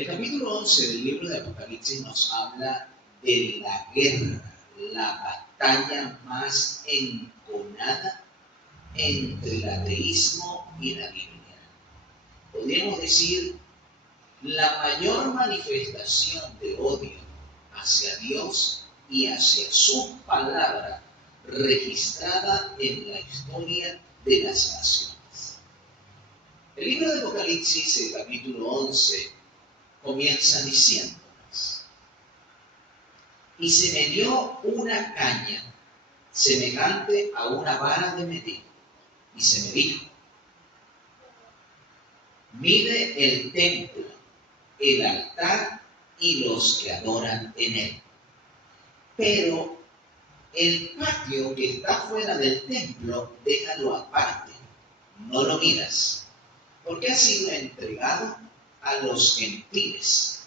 El capítulo 11 del libro de Apocalipsis nos habla de la guerra, la batalla más enconada entre el ateísmo y la Biblia. Podríamos decir la mayor manifestación de odio hacia Dios y hacia su palabra registrada en la historia de las naciones. El libro de Apocalipsis, el capítulo 11, comienza diciéndonos: y se me dio una caña semejante a una vara de medir, y se me dijo: mide el templo, el altar y los que adoran en él. Pero el patio que está fuera del templo, déjalo aparte, no lo midas, porque ha sido entregado a los gentiles,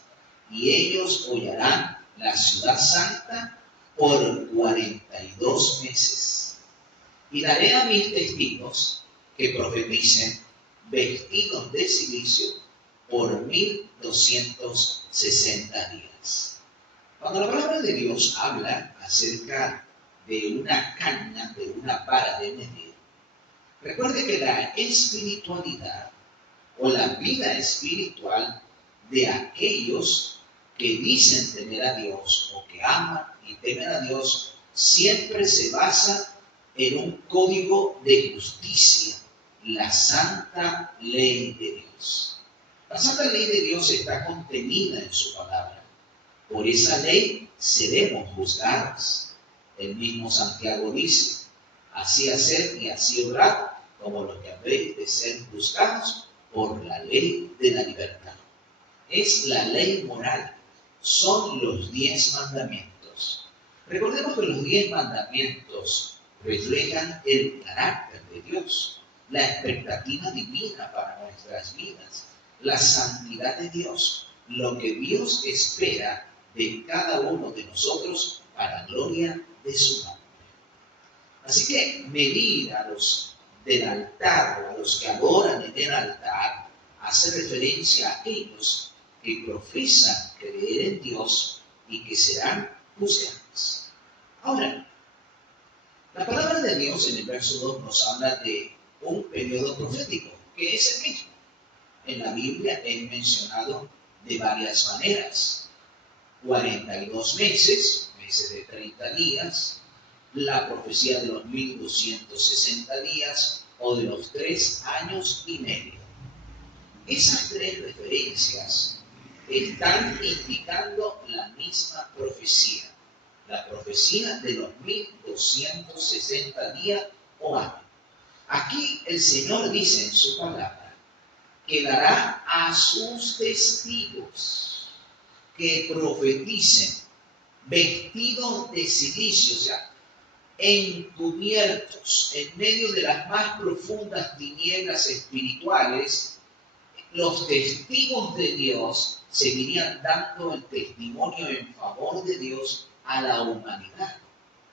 y ellos hollarán la ciudad santa por 42 meses. Y daré a mis testigos que profeticen vestidos de silicio por 1260 días. Cuando la palabra de Dios habla acerca de una caña, de una vara de medir, recuerde que la espiritualidad o la vida espiritual de aquellos que dicen temer a Dios o que aman y temen a Dios siempre se basa en un código de justicia, la santa ley de Dios. La santa ley de Dios está contenida en su palabra. Por esa ley seremos juzgados. El mismo Santiago dice: así hacer y así obrar, como los que habéis de ser juzgados por la ley de la libertad. Es la ley moral, son los 10 mandamientos. Recordemos que los 10 mandamientos reflejan el carácter de Dios, la expectativa divina para nuestras vidas, la santidad de Dios, lo que Dios espera de cada uno de nosotros para gloria de su nombre. Así que medir a los del altar, o a los que adoran en el altar, hace referencia a aquellos que profesan creer en Dios y que serán juzgados. Ahora, la palabra de Dios en el verso 2 nos habla de un periodo profético, que es el mismo. En la Biblia es mencionado de varias maneras: 42 meses, meses de 30 días, la profecía de los 1260 días o de los 3 años y medio. Esas 3 referencias están indicando la misma profecía, la profecía de los 1260 días o años. Aquí el Señor dice en su palabra que dará a sus testigos que profeticen vestidos de silicio, o sea, encubiertos en medio de las más profundas tinieblas espirituales. Los testigos de Dios seguirían dando el testimonio en favor de Dios a la humanidad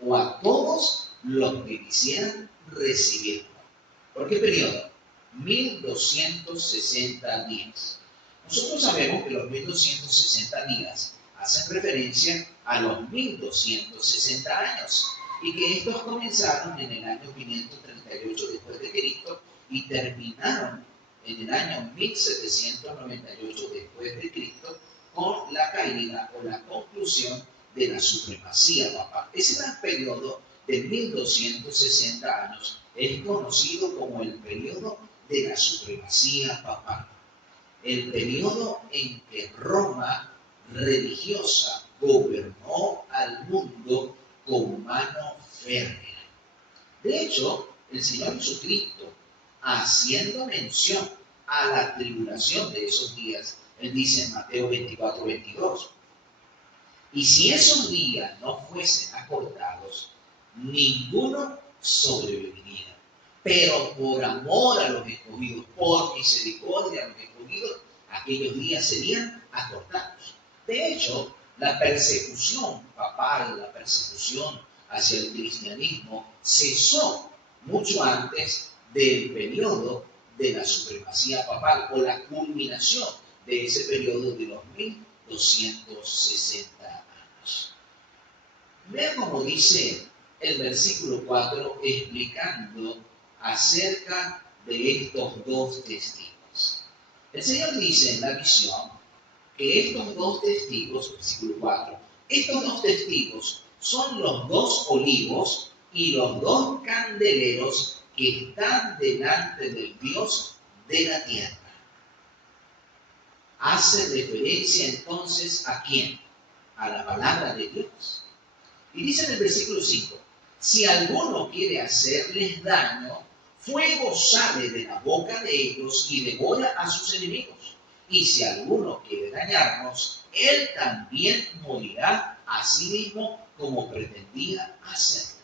o a todos los que quisieran recibirlo. ¿Por qué periodo? 1260 días. Nosotros sabemos que los 1260 días hacen referencia a los 1260 años y que estos comenzaron en el año 538 después de Cristo y terminaron en el año 1798 después de Cristo con la caída o la conclusión de la supremacía papal. Ese gran periodo de 1260 años es conocido como el periodo de la supremacía papal, el periodo en que Roma religiosa gobernó al mundo con mano férrea. De hecho, el Señor Jesucristo, haciendo mención a la tribulación de esos días, Él dice en Mateo 24, 22, y si esos días no fuesen acortados, ninguno sobreviviría. Pero por amor a los escogidos, por misericordia a los escogidos, aquellos días serían acortados. De hecho, la persecución papal, la persecución hacia el cristianismo, cesó mucho antes del periodo de la supremacía papal o la culminación de ese periodo de los 1260 años. Vean cómo dice el versículo 4 explicando acerca de estos dos testigos. El Señor dice en la visión que estos dos testigos, versículo 4, estos dos testigos son los dos olivos y los dos candeleros que están delante del Dios de la tierra. Hace referencia entonces ¿a quién? A la palabra de Dios. Y dice en el versículo 5, si alguno quiere hacerles daño, fuego sale de la boca de ellos y devora a sus enemigos. Y si alguno quiere dañarnos, él también morirá a sí mismo como pretendía hacerlo.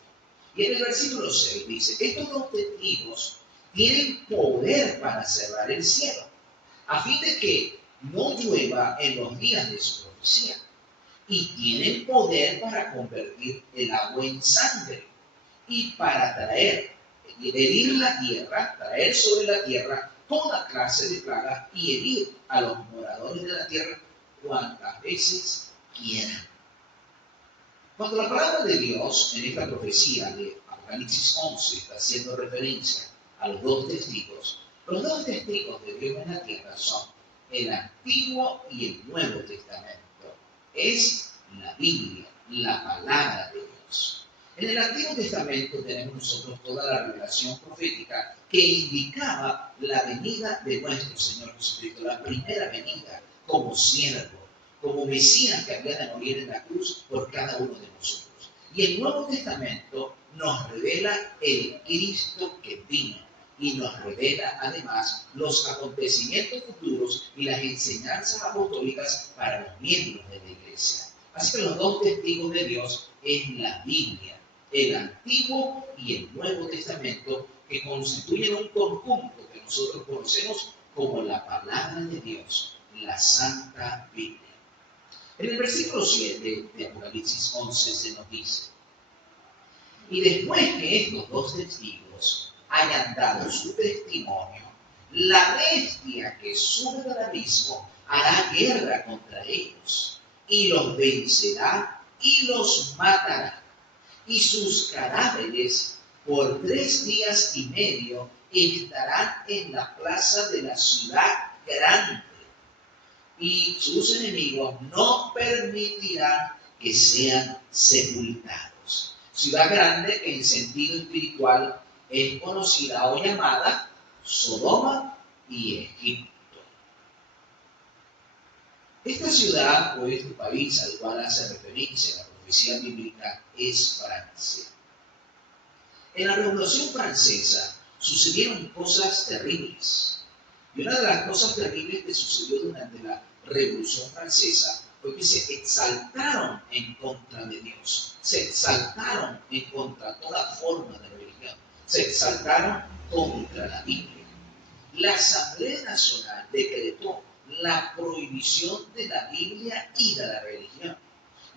Y en el versículo 6 dice, estos dos testigos tienen poder para cerrar el cielo, a fin de que no llueva en los días de su profecía. Y tienen poder para convertir el agua en sangre y para herir la tierra, traer sobre la tierra toda clase de plagas y herir a los moradores de la tierra cuantas veces quieran. Cuando la palabra de Dios en esta profecía de Apocalipsis 11 está haciendo referencia a los dos testigos de Dios en la tierra son el Antiguo y el Nuevo Testamento. Es la Biblia, la palabra de Dios. En el Antiguo Testamento tenemos nosotros toda la revelación profética que indicaba la venida de nuestro Señor Jesucristo, la primera venida como siervo, como Mesías que había de morir en la cruz por cada uno de nosotros. Y el Nuevo Testamento nos revela el Cristo que vino y nos revela además los acontecimientos futuros y las enseñanzas apostólicas para los miembros de la Iglesia. Así que los dos testigos de Dios es la Biblia, el Antiguo y el Nuevo Testamento, que constituyen un conjunto que nosotros conocemos como la palabra de Dios, la Santa Biblia. En el versículo 7 de Apocalipsis 11 se nos dice, y después que estos dos testigos hayan dado su testimonio, la bestia que sube del abismo hará guerra contra ellos y los vencerá y los matará. Y sus cadáveres por 3 días y medio estarán en la plaza de la ciudad grande. Y sus enemigos no permitirán que sean sepultados. Ciudad grande que en sentido espiritual es conocida o llamada Sodoma y Egipto. Esta ciudad o este país al cual hace referencia la profecía bíblica es Francia. En la Revolución Francesa sucedieron cosas terribles. Y una de las cosas terribles que sucedió durante la Revolución Francesa fue que se exaltaron en contra de Dios, se exaltaron en contra de toda forma de religión, se exaltaron contra la Biblia. La Asamblea Nacional decretó la prohibición de la Biblia y de la religión.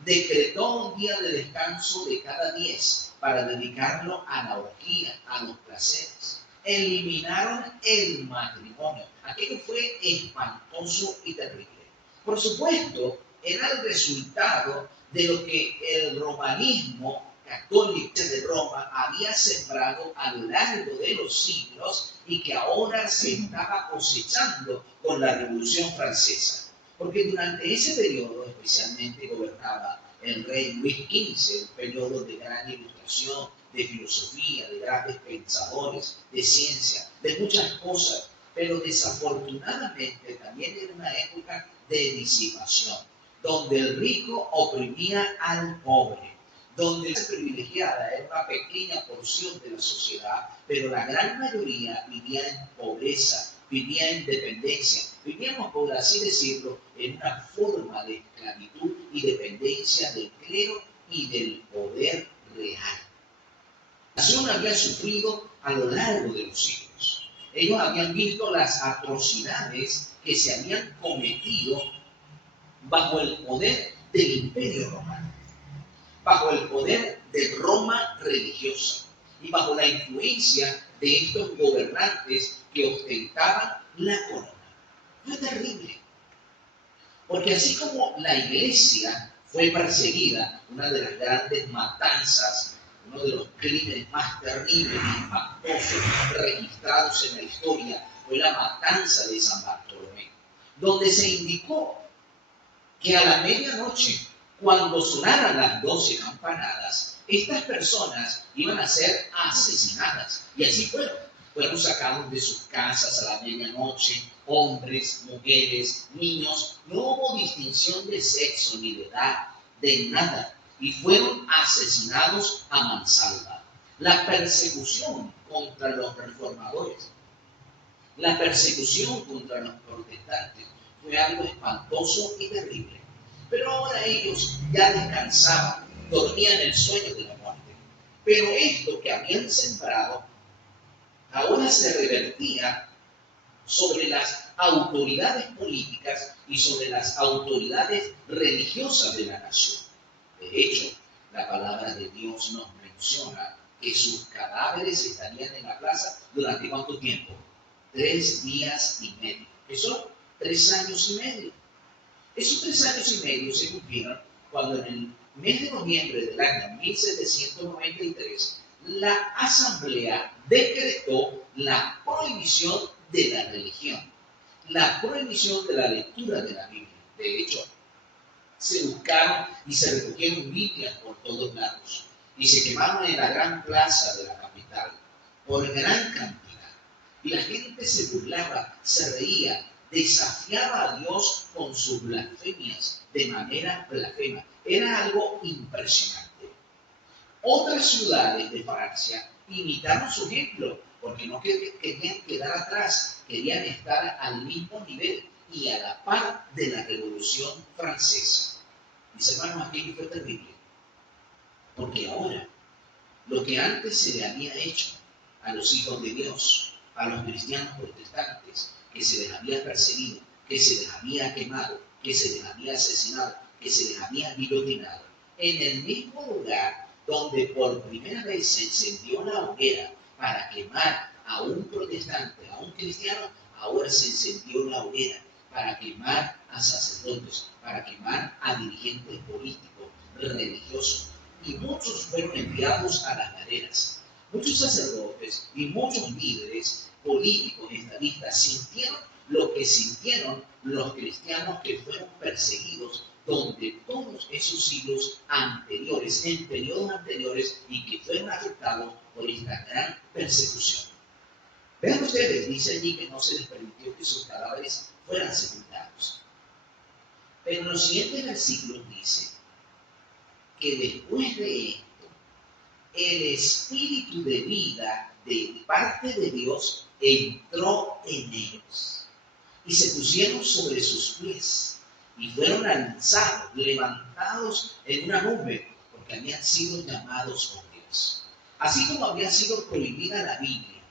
Decretó un día de descanso de cada 10 para dedicarlo a la orgía, a los placeres. Eliminaron el matrimonio. Aquello fue espantoso y terrible. Por supuesto, era el resultado de lo que el romanismo católico de Roma había sembrado a lo largo de los siglos y que ahora se estaba cosechando con la Revolución Francesa. Porque durante ese periodo especialmente gobernaba el rey Luis XV, un periodo de gran ilustración, de filosofía, de grandes pensadores, de ciencia, de muchas cosas, pero desafortunadamente también era una época de disipación, donde el rico oprimía al pobre, donde la privilegiada era una pequeña porción de la sociedad, pero la gran mayoría vivía en pobreza, vivía en dependencia, vivíamos, por así decirlo, en una forma de esclavitud y dependencia del clero y del poder real. La nación había sufrido a lo largo de los siglos. Ellos habían visto las atrocidades que se habían cometido bajo el poder del Imperio Romano, bajo el poder de Roma religiosa y bajo la influencia de estos gobernantes que ostentaban la corona. Fue terrible. Porque así como la iglesia fue perseguida, una de las grandes matanzas, uno de los crímenes más terribles y espantosos registrados en la historia, fue la matanza de San Bartolomé, donde se indicó que a la medianoche, cuando sonaran las 12 campanadas, estas personas iban a ser asesinadas. Y así fueron. Fueron sacados de sus casas a la medianoche, hombres, mujeres, niños. No hubo distinción de sexo ni de edad, de nada. Y fueron asesinados a mansalva. La persecución contra los reformadores, la persecución contra los protestantes, fue algo espantoso y terrible. Pero ahora ellos ya descansaban, dormían el sueño de la muerte. Pero esto que habían sembrado, ahora se revertía sobre las autoridades políticas y sobre las autoridades religiosas de la nación. De hecho, la palabra de Dios nos menciona que sus cadáveres estarían en la plaza durante ¿cuánto tiempo? 3 días y medio. ¿Qué son? 3 años y medio. Esos 3 años y medio se cumplieron cuando en el mes de noviembre del año 1793 la Asamblea decretó la prohibición de la religión, la prohibición de la lectura de la Biblia. De hecho, se buscaron y se recogieron Biblias por todos lados y se quemaron en la gran plaza de la capital por gran cantidad. Y la gente se burlaba, se reía, desafiaba a Dios con sus blasfemias de manera blasfema. Era algo impresionante. Otras ciudades de Francia imitaron su ejemplo, porque no querían quedar atrás, querían estar al mismo nivel y a la par de la Revolución Francesa. Mis hermanos, aquello fue terrible, porque ahora lo que antes se le había hecho a los hijos de Dios, a los cristianos protestantes, que se les había perseguido, que se les había quemado, que se les había asesinado, que se les había guillotinado, en el mismo lugar donde por primera vez se encendió la hoguera para quemar a un protestante, a un cristiano, ahora se encendió la hoguera para quemar a sacerdotes, para quemar a dirigentes políticos, religiosos. Y muchos fueron enviados a las galeras. Muchos sacerdotes y muchos líderes políticos, estadistas, sintieron lo que sintieron los cristianos que fueron perseguidos donde todos esos siglos anteriores, en periodos anteriores, y que fueron afectados por esta gran persecución. Vean ustedes, dice allí que no se les permitió que sus cadáveres fueran sepultados. Pero en los siguientes versículos dice que después de esto, el espíritu de vida de parte de Dios entró en ellos y se pusieron sobre sus pies y fueron alzados, levantados en una nube, porque habían sido llamados por Dios. Así como había sido prohibida la Biblia,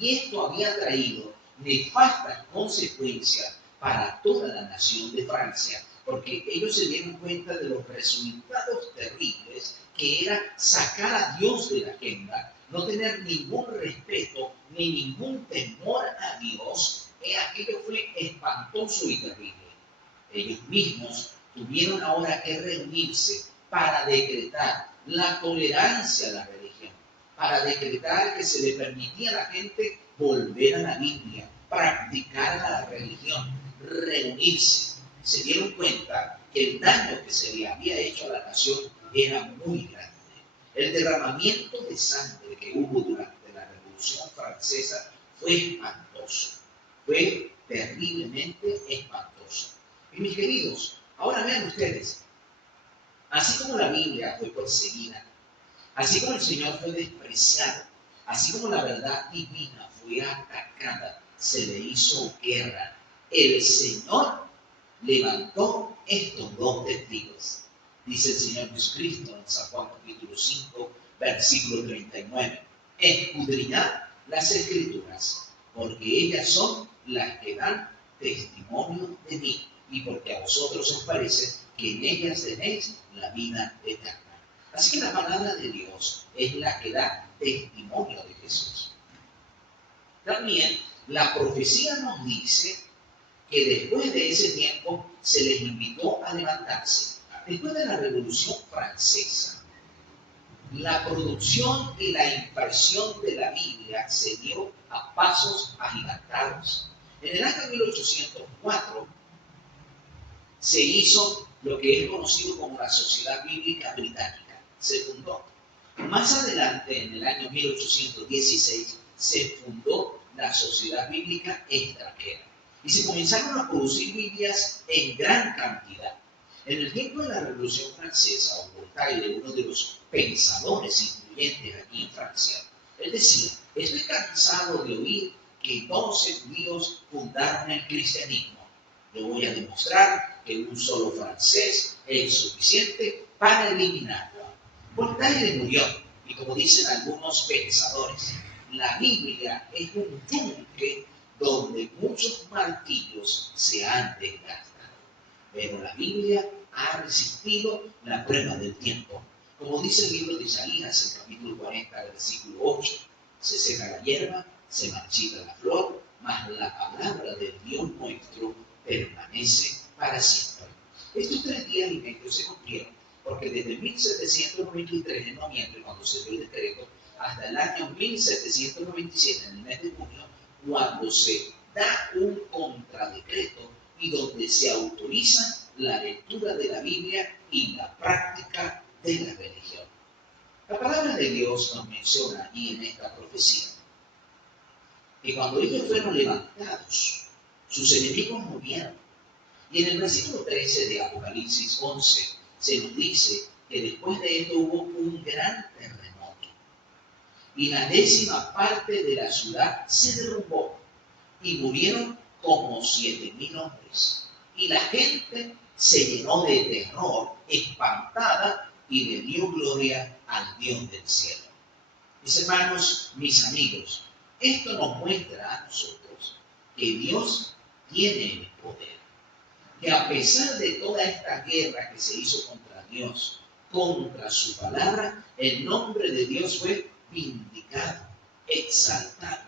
y esto había traído nefastas consecuencias para toda la nación de Francia, porque ellos se dieron cuenta de los resultados terribles que era sacar a Dios de la agenda, no tener ningún respeto ni ningún temor a Dios. Aquello fue espantoso y terrible. Ellos mismos tuvieron ahora que reunirse para decretar la tolerancia a la religión, para decretar que se le permitía a la gente volver a la Biblia, practicar la religión, reunirse. Se dieron cuenta que el daño que se le había hecho a la nación era muy grande. El derramamiento de sangre que hubo durante la Revolución Francesa fue espantoso, fue terriblemente espantoso. Y mis queridos, ahora vean ustedes, así como la Biblia fue perseguida, así como el Señor fue despreciado, así como la verdad divina fue atacada, se le hizo guerra, el Señor levantó estos 2 testigos. Dice el Señor Jesucristo en San Juan capítulo 5, versículo 39. Escudriñad las Escrituras, porque ellas son las que dan testimonio de mí, y porque a vosotros os parece que en ellas tenéis la vida eterna. Así que la palabra de Dios es la que da testimonio de Jesús. También la profecía nos dice que después de ese tiempo se les invitó a levantarse. Después de la Revolución Francesa, la producción y la impresión de la Biblia se dio a pasos agigantados. En el año 1804 se hizo lo que es conocido como la Sociedad Bíblica Británica. Se fundó. Más adelante, en el año 1816, se fundó la Sociedad Bíblica Extranjera. Y se comenzaron a producir Biblias en gran cantidad. En el tiempo de la Revolución Francesa, Voltaire, uno de los pensadores influyentes aquí en Francia, él decía: estoy cansado de oír que 12 judíos fundaron el cristianismo. Yo voy a demostrar que un solo francés es suficiente para eliminarlo. Voltaire murió, y como dicen algunos pensadores, la Biblia es un yunque donde muchos martillos se han desgastado. Pero la Biblia ha resistido la prueba del tiempo. Como dice el libro de Isaías, el capítulo 40, versículo 8, se seca la hierba, se marchita la flor, mas la palabra del Dios nuestro permanece para siempre. Estos 3 días y medio se cumplieron, porque desde 1793, en noviembre, cuando se dio el decreto, hasta el año 1797, en el mes de junio, cuando se da un contradecreto y donde se autoriza la lectura de la Biblia y la práctica de la religión. La palabra de Dios nos menciona allí en esta profecía que cuando ellos fueron levantados, sus enemigos murieron. Y en el versículo 13 de Apocalipsis 11 se nos dice que después de esto hubo un gran terremoto y la 10ª parte de la ciudad se derrumbó y murieron como 7,000 hombres. Y la gente se llenó de terror, espantada, y le dio gloria al Dios del cielo. Mis hermanos, mis amigos, esto nos muestra a nosotros que Dios tiene el poder. Que a pesar de toda esta guerra que se hizo contra Dios, contra su palabra, el nombre de Dios fue vindicado, exaltado.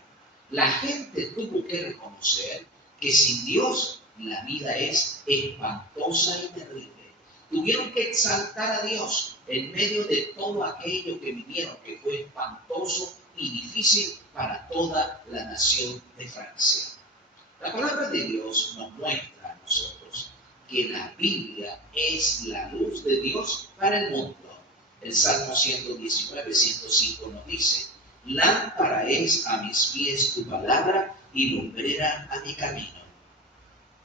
La gente tuvo que reconocer que sin Dios la vida es espantosa y terrible. Tuvieron que exaltar a Dios en medio de todo aquello que vivieron, que fue espantoso y difícil para toda la nación de Francia. La palabra de Dios nos muestra a nosotros que la Biblia es la luz de Dios para el mundo. El Salmo 119, 105 nos dice: lámpara es a mis pies tu palabra y lumbrera a mi camino.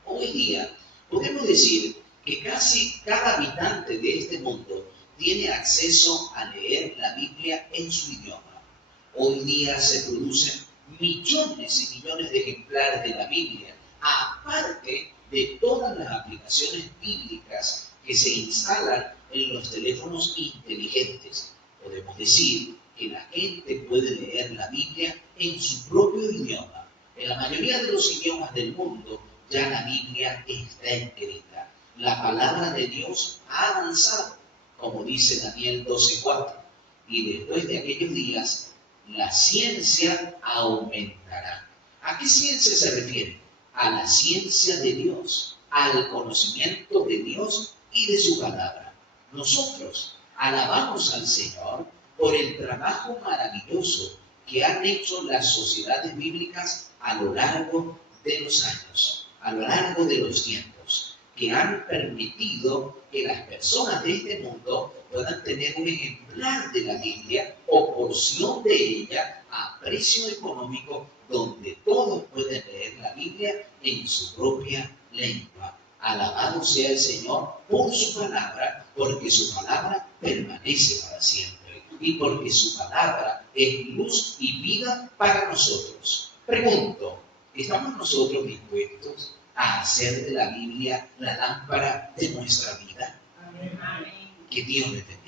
Hoy día podemos decir que casi cada habitante de este mundo tiene acceso a leer la Biblia en su idioma. Hoy día se producen millones y millones de ejemplares de la Biblia, aparte de todas las aplicaciones bíblicas que se instalan en los teléfonos inteligentes. Podemos decir que la gente puede leer la Biblia en su propio idioma. En la mayoría de los idiomas del mundo ya la Biblia está escrita. La palabra de Dios ha avanzado, como dice Daniel 12:4. Y después de aquellos días, la ciencia aumentará. ¿A qué ciencia se refiere? A la ciencia de Dios, al conocimiento de Dios y de su palabra. Nosotros alabamos al Señor por el trabajo maravilloso que han hecho las sociedades bíblicas a lo largo de los años, a lo largo de los tiempos, que han permitido que las personas de este mundo puedan tener un ejemplar de la Biblia o porción de ella a precio económico, donde todos pueden leer la Biblia en su propia lengua. Alabado sea el Señor por su palabra, porque su palabra permanece para siempre y porque su palabra es luz y vida para nosotros. Pregunto, ¿estamos nosotros dispuestos a hacer de la Biblia la lámpara de nuestra vida? Amén. Que Dios le bendiga.